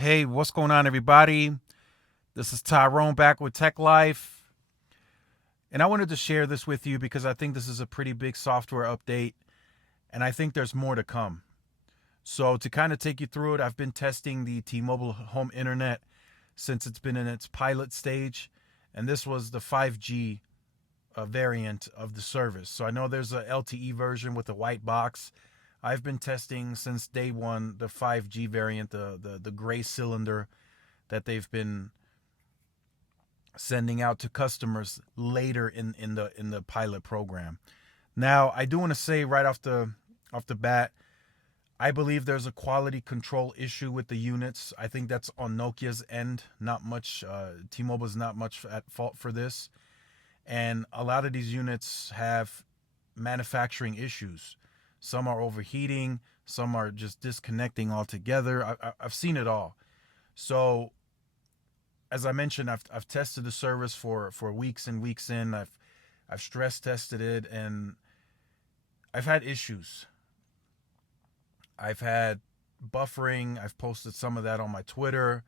Hey, what's going on, everybody? This is Tyrone back with Tech Life. And I wanted to share this with you because I think this is a pretty big software update, and I think there's more to come. So, to kind of take you through it, I've been testing the T Mobile home internet since it's been in its pilot stage, and this was the 5G variant of the service. So, I know there's a LTE version with a white box. I've been testing since day one the 5G variant, the gray cylinder that they've been sending out to customers later in the pilot program. Now, I do want to say right off the bat, I believe there's a quality control issue with the units. I think that's on Nokia's end. Not much. T-Mobile's not much at fault for this, and a lot of these units have manufacturing issues. Some are overheating. Some are just disconnecting altogether. I've seen it all. So as I mentioned, I've tested the service for weeks and weeks in. I've stress tested it, and I've had issues. I've had buffering. I've posted some of that on my Twitter.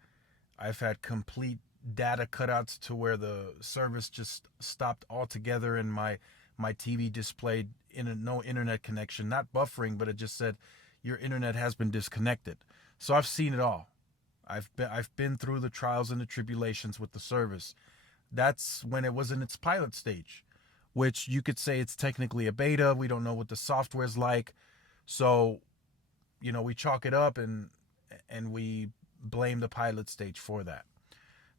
I've had complete data cutouts to where the service just stopped altogether, and my TV displayed no internet connection, not buffering, but it just said your internet has been disconnected. So I've seen it all. I've been through the trials and the tribulations with the service. That's when it was in its pilot stage, which you could say it's technically a beta. We don't know what the software's like. So, we chalk it up and we blame the pilot stage for that.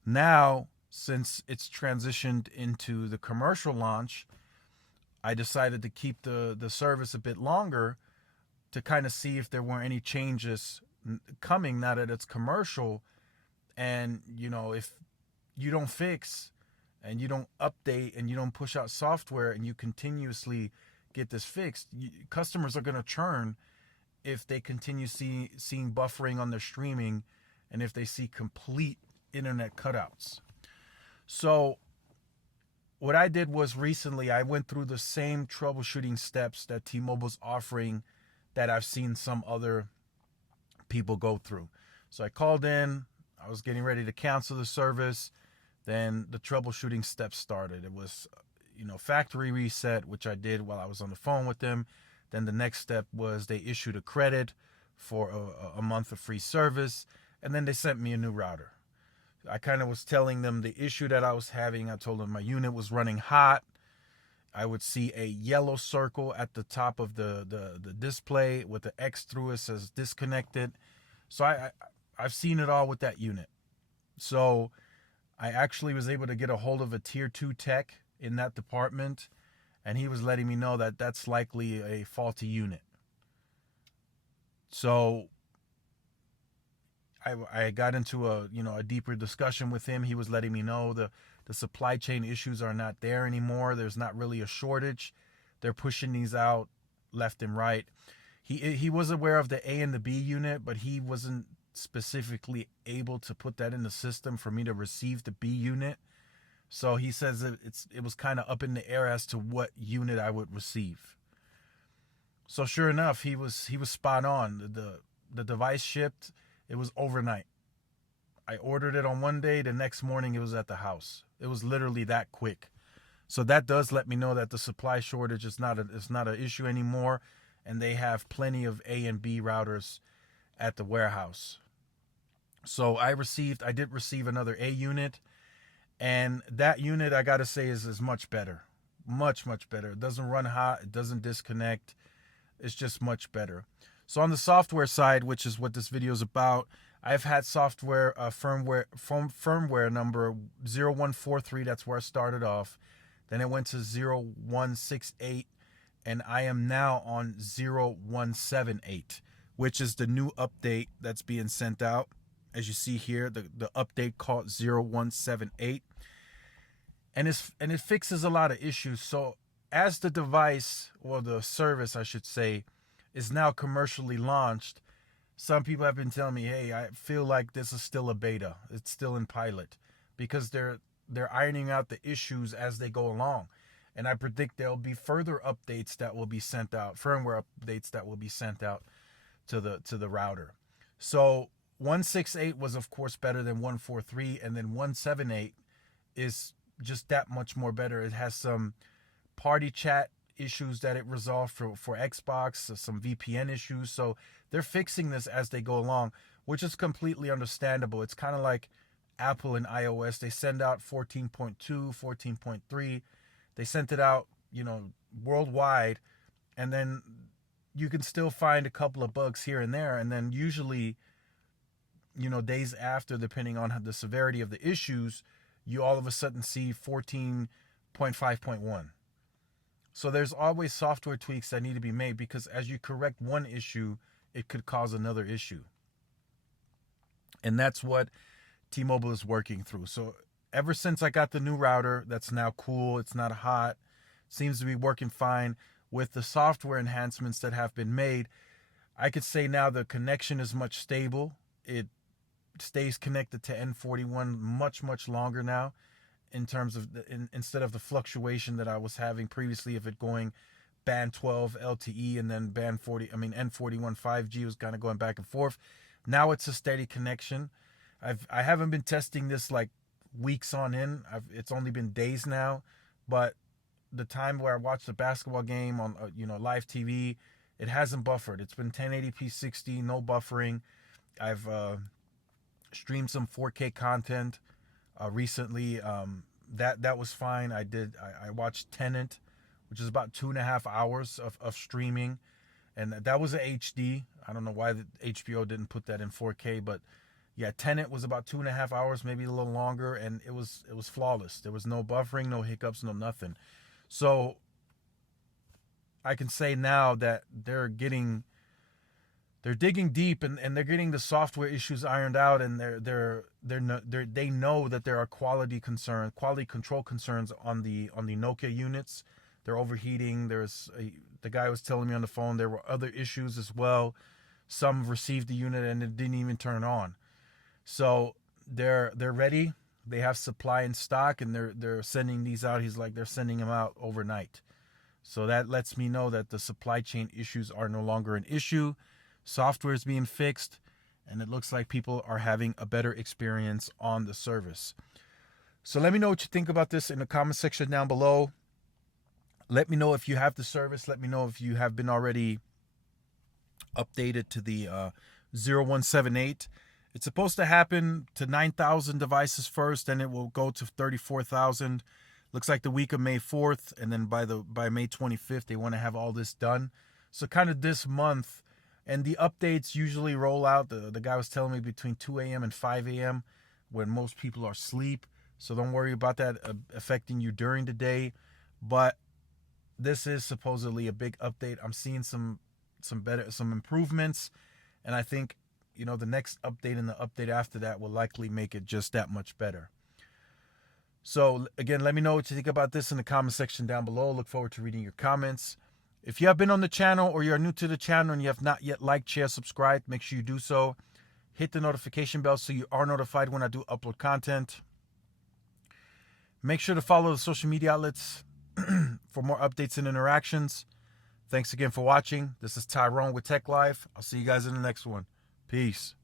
Now, since it's transitioned into the commercial launch, I decided to keep the service a bit longer to kind of see if there weren't any changes coming now that it's commercial. And if you don't fix and you don't update and you don't push out software and you continuously get this fixed, customers are going to churn if they continue seeing buffering on their streaming and if they see complete internet cutouts. So what I did was recently I went through the same troubleshooting steps that T-Mobile's offering that I've seen some other people go through. So I called in, I was getting ready to cancel the service, then the troubleshooting steps started. It was, factory reset, which I did while I was on the phone with them. Then the next step was they issued a credit for a month of free service, and then they sent me a new router. I kind of was telling them the issue that I was having. I told them my unit was running hot. I would see a yellow circle at the top of the display with the X through it, says disconnected. So I've seen it all with that unit. So I actually was able to get a hold of a tier 2 tech in that department, and he was letting me know that that's likely a faulty unit. So I got into a deeper discussion with him. He was letting me know the supply chain issues are not there anymore. There's not really a shortage. They're pushing these out left and right. He was aware of the A and the B unit, but he wasn't specifically able to put that in the system for me to receive the B unit. So he says it was kind of up in the air as to what unit I would receive. So sure enough, he was spot on. The device shipped. It was overnight. I ordered it on one day. The next morning, it was at the house. It was literally that quick. So that does let me know that the supply shortage is not an issue anymore, and they have plenty of A and B routers at the warehouse. So I did receive another A unit, and that unit, I gotta say, is much better. Much, much better. It doesn't run hot. It doesn't disconnect. It's just much better. So on the software side, which is what this video is about, I've had software firmware number 0143. That's where I started off. Then it went to 0168, and I am now on 0178, which is the new update that's being sent out. As you see here, the update called 0178, and it fixes a lot of issues. So as the device, or the service I should say, is now commercially launched, some people have been telling me, hey, I feel like this is still a beta. It's still in pilot, because they're ironing out the issues as they go along. And I predict there'll be further updates that will be sent out, firmware updates that will be sent out to the router. So 168 was of course better than 143, and then 178 is just that much more better. It has some party chat issues that it resolved for Xbox, some VPN issues. So they're fixing this as they go along, which is completely understandable. It's kind of like Apple and iOS. They send out 14.2, 14.3. They sent it out, worldwide, and then you can still find a couple of bugs here and there, and then usually, days after, depending on the severity of the issues, you all of a sudden see 14.5.1. So there's always software tweaks that need to be made, because as you correct one issue, it could cause another issue. And that's what T-Mobile is working through. So ever since I got the new router, that's now cool, it's not hot, seems to be working fine. With the software enhancements that have been made, I could say now the connection is much stable. It stays connected to N41 much, much longer now, in terms of instead of the fluctuation that I was having previously of it going band 12 LTE and then band 40, N41 5G was kind of going back and forth. Now it's a steady connection. I haven't been testing this like weeks on end. It's only been days now, but the time where I watched the basketball game on live TV, it hasn't buffered. It's been 1080p 60, no buffering. I've streamed some 4K content recently. That was fine. I watched Tenet, which is about 2.5 hours of streaming, and that was a HD. I don't know why the HBO didn't put that in 4K, but yeah, Tenet was about 2.5 hours, maybe a little longer, and it was flawless. There was no buffering, no hiccups, no nothing. So I can say now that they're digging deep, and they're getting the software issues ironed out, and they know that there are quality control concerns on the Nokia units. They're overheating. The guy was telling me on the phone there were other issues as well. Some received the unit and it didn't even turn on. So they're ready. They have supply in stock, and they're sending these out. He's like, they're sending them out overnight. So that lets me know that the supply chain issues are no longer an issue. Software is being fixed, and it looks like people are having a better experience on the service. So let me know what you think about this in the comment section down below. Let me know if you have the service. Let me know if you have been already updated to the 0178. It's supposed to happen to 9,000 devices first, then it will go to 34,000. Looks like the week of May 4th, and then by May 25th, they want to have all this done. So kind of this month, and the updates usually roll out. The guy was telling me between 2 a.m. and 5 a.m. when most people are asleep. So don't worry about that affecting you during the day. But this is supposedly a big update. I'm seeing some improvements, and I think the next update and the update after that will likely make it just that much better. So again, let me know what you think about this in the comment section down below. Look forward to reading your comments. If you have been on the channel, or you're new to the channel and you have not yet liked, share, subscribed, make sure you do so. Hit the notification bell so you are notified when I do upload content. Make sure to follow the social media outlets for more updates and interactions. Thanks again for watching. This is Tyrone with Tech Life. I'll see you guys in the next one. Peace.